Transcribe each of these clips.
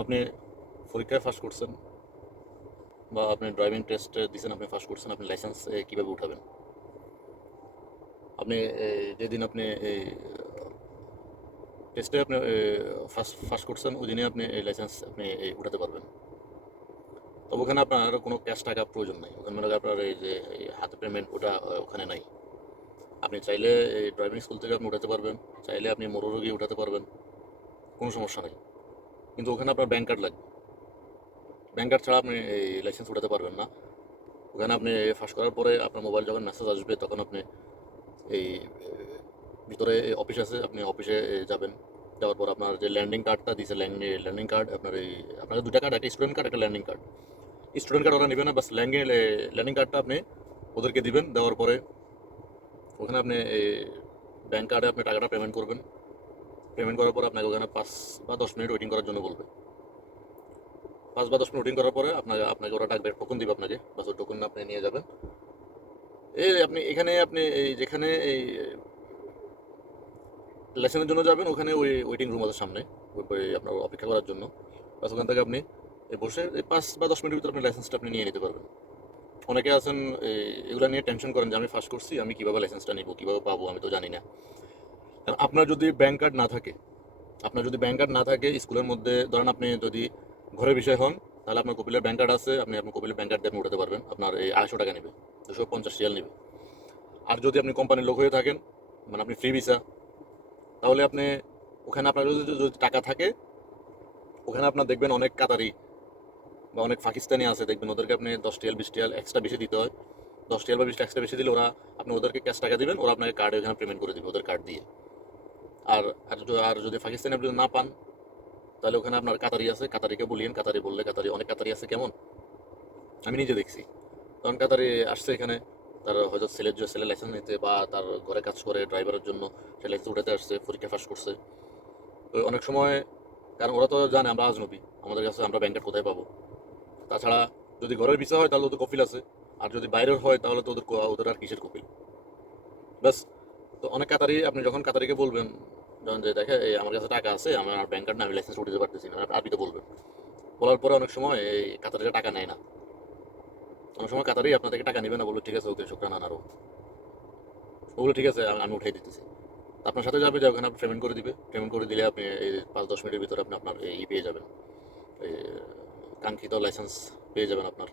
আপনি পরীক্ষায় ফার্স্ট করছেন বা আপনি ড্রাইভিং টেস্ট দিয়েছেন আপনি ফার্স্ট করছেন, আপনি লাইসেন্স কীভাবে উঠাবেন? আপনি যেদিন আপনি এই টেস্টে আপনি ফার্স্ট ফার্স্ট করছেন, ওই দিনে আপনি এই লাইসেন্স আপনি উঠাতে পারবেন। তবে ওখানে আপনার কোনো ক্যাশ টাকা প্রয়োজন নাই। ওখানে মনে আপনার এই যে হাতে পেমেন্ট ওটা ওখানে নাই। আপনি চাইলে এই ড্রাইভিং স্কুল থেকে আপনি উঠাতে পারবেন, চাইলে আপনি মোটর গিয়ে উঠাতে পারবেন, কোনো সমস্যা নেই। কিন্তু ওখানে আপনার ব্যাংক কার্ড লাগবে। ব্যাংক কার্ড ছাড়া আপনি এই লাইসেন্স উঠাতে পারবেন না। ওখানে আপনি ফাঁস করার পরে আপনার মোবাইল যখন মেসেজ আসবে, তখন আপনি এই ভিতরে অফিস আছে, আপনি অফিসে যাবেন। যাওয়ার পর আপনার যে ল্যান্ডিং কার্ডটা দিয়েছে ল্যান্ডিং কার্ড আপনার এই, আপনার দুটা কার্ড একটা স্টুডেন্ট কার্ড একটা ল্যান্ডিং কার্ড স্টুডেন্ট কার্ড ওরা নেবে না, বাস ল্যান্ডিং ল্যান্ডিং কার্ডটা আপনি ওদেরকে দিবেন, দেওয়ার পরে ওখানে আপনি এই ব্যাংক কার্ডে আপনি টাকাটা পেমেন্ট করবেন। পেমেন্ট করার পর আপনাকে ওখানে পাঁচ বা দশ মিনিট ওয়েটিং করার জন্য বলবে। পাঁচ বা দশ মিনিট ওয়েটিং করার পরে আপনাকে আপনাকে ওরা ডাকবে টোকন দিবে আপনাকে। বাস ওই টোকন আপনি নিয়ে যাবেন। এই আপনি এখানে, আপনি এই যেখানে এই লেসনের জন্য যাবেন, ওখানে ওই ওয়েটিং রুম আছে সামনে। আপনার অপেক্ষা করার জন্য। বাস ওখান থেকে আপনি বসে এই পাঁচ বা দশ মিনিটের ভিতরে আপনি লাইসেন্সটা আপনি নিয়ে নিতে পারবেন। অনেকে আছেন এগুলো নিয়ে টেনশন করেন যে আমি ফার্স্ট করছি, আমি কীভাবে লাইসেন্সটা নিব, কীভাবে পাবো, আমি তো জানি না। আপনার যদি ব্যাংক কার্ড না থাকে, আপনার যদি ব্যাংক কার্ড না থাকে স্কুলের মধ্যে, ধরেন আপনি যদি ঘরে বিষয় হন, তাহলে আপনার কপিলের ব্যাংক কার্ড আছে, আপনি আপনার কপিলের ব্যাংক কার্ড দিয়ে আপনি উঠাতে পারবেন। আপনার এই আড়াইশো টাকা নেবে, দুশো পঞ্চাশ রিয়াল নেবে। আর যদি আপনি কোম্পানির লোক হয়ে থাকেন মানে আপনি ফ্রি ভিসা তাহলে আপনি ওখানে আপনার যদি যদি টাকা থাকে, ওখানে আপনার দেখবেন অনেক কাতারি বা অনেক পাকিস্তানি আছে, দেখবেন ওদেরকে আপনি দশ টিয়াল বিশ টিয়াল এক্সট্রা বেশি দিতে হয়। দশ টিয়াল বা বিশ এক্সট্রা বেশি দিলে ওরা, আপনি ওদেরকে ক্যাশ টাকা দেবেন, ওরা আপনাকে কার্ডে ওখানে পেমেন্ট করে দিবে, ওদের কার্ড দিয়ে। আর আর যদি পাকিস্তানি আপনি না পান, তাহলে ওখানে আপনার কাতারি আছে। কাতারিকে বলিয়েন, কাতারি বললে কাতারি, অনেক কাতারি আছে কেমন? আমি নিজে দেখছি। তখন কাতারি আসছে এখানে, তার হয়তো ছেলের জন্য ছেলে লাইসেন্স নিতে বা তার ঘরে কাজ করে ড্রাইভারের জন্য, সে লাইসেন্স উঠাতে আসছে, পরীক্ষা পাস করছে। তো অনেক সময়, কারণ ওরা তো জানে, আমরা আজনবী আমাদের কাছে আমরা ব্যাংকের কোথায় পাবো? তাছাড়া যদি ঘরের ভিসা হয়, তাহলে ওদের কপিল আছে। আর যদি বাইরের হয়, তাহলে তো ওদের ওদের আর কিসের কপিল ব্যাস, তো অনেক কাতারি, আপনি যখন কাতারিকে বলবেন যখন যে দেখে, এই আমার কাছে টাকা আছে আমার ব্যাংক কার্ড না, আমি লাইসেন্স উঠাতে পারতেছি না। আপনি তো বলবেন। বলার পরে অনেক সময় এই কাতারিরা টাকা নেয় না। অনেক সময় কাতারি আপনার থেকে টাকা নেবে না, বলবে, ঠিক আছে, ওকে, শুক্রান আনারও ওগুলো ঠিক আছে, আমি- উঠাই দিতেছি। আপনার সাথে যাবে, যে ওখানে আপনি পেমেন্ট করে দিবে। পেমেন্ট করে দিলে আপনি এই পাঁচ, দশ মিনিটের ভিতরে আপনি আপনার এই পেয়ে যাবেন। কাঙ্ক্ষিত লাইসেন্স পেয়ে যাবেন আপনার।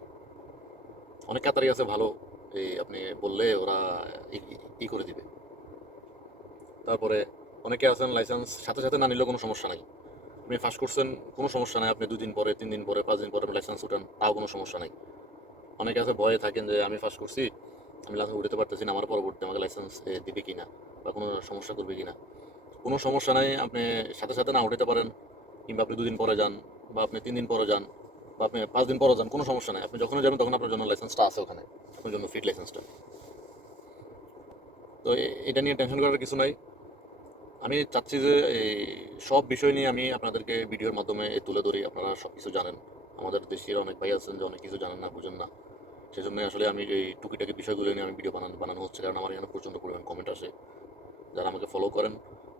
অনেক কাতারি আছে, ভালো, এই আপনি বললে ওরা ই- ই করে দিবে। তারপরে অনেকে আছেন লাইসেন্স সাথে সাথে না নিলেও কোনো সমস্যা নাই। আপনি ফার্স্ট করছেন, কোনো সমস্যা নাই। আপনি দুদিন পরে, তিন দিন পরে, পাঁচ দিন পরে লাইসেন্স উঠান, তাও কোনো সমস্যা নাই। অনেকে আছে ভয়ে থাকেন যে, আমি ফার্স্ট করছি, আমি লাইসেন্স উঠাতে পারতেছি না, আমার পরবর্তী আমাকে লাইসেন্স দিবে কি না বা কোনো সমস্যা করবে কি না কোনো সমস্যা নাই, আপনি সাথে সাথে না উঠাতে পারেন, কিংবা আপনি দুদিন পরে যান, বা আপনি তিন দিন পরে যান, বা আপনি পাঁচ দিন পরে যান, কোনো সমস্যা নাই। আপনি যখনই যাবেন, তখন আপনার জন্য লাইসেন্সটা আছে ওখানে, আপনার জন্য ফিট লাইসেন্সটা তো এটা নিয়ে টেনশন করার কিছু নাই। আমি চাচ্ছি যে এই সব বিষয় নিয়ে আমি আপনাদেরকে ভিডিওর মাধ্যমে তুলে ধরি। আপনারা সব কিছু জানেন। আমাদের দেশের অনেক ভাই আছেন যে অনেক কিছু জানেন না, বুঝেন না। সেই সেজন্য আসলে আমি এই টুকিটাকি বিষয়গুলো নিয়ে আমি ভিডিও বানানো বানানো হচ্ছে কারণ আমার এখানে প্রচণ্ড পরিমাণ কমেন্ট আসে। যারা আমাকে ফলো করেন,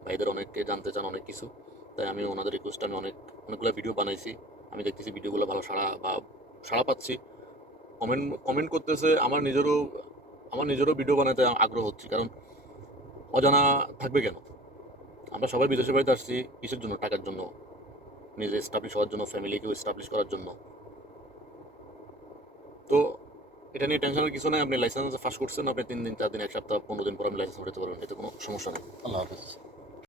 ভাইদের অনেককে জানতে চান অনেক কিছু। তাই আমি ওনাদের রিকোয়েস্ট আমি অনেক, অনেকগুলো ভিডিও বানাইছি। আমি দেখতেছি ভিডিওগুলো ভালো সাড়া বা সাড়া পাচ্ছি। কমেন্ট কমেন্ট করতেছে আমার নিজেরও আমার নিজেরও ভিডিও বানাতে আগ্রহ হচ্ছে কারণ অজানা থাকবে কেন? আমরা সবাই বিদেশের বাড়িতে আসছি কিসের জন্য? টাকার জন্য। নিজে এস্টাবলিশ হওয়ার জন্য ফ্যামিলিকেও এস্টাবলিশ করার জন্য। তো এটা নিয়ে টেনশনের কিছু নাই, আপনি লাইসেন্স ফার্স্ট করছেন, আপনি তিন দিন, চার দিন, এক সপ্তাহ, পনেরো দিন পর আপনি লাইসেন্স উঠাতে পারবেন, এতে কোনো সমস্যা নেই। আল্লাহ হাফেজ।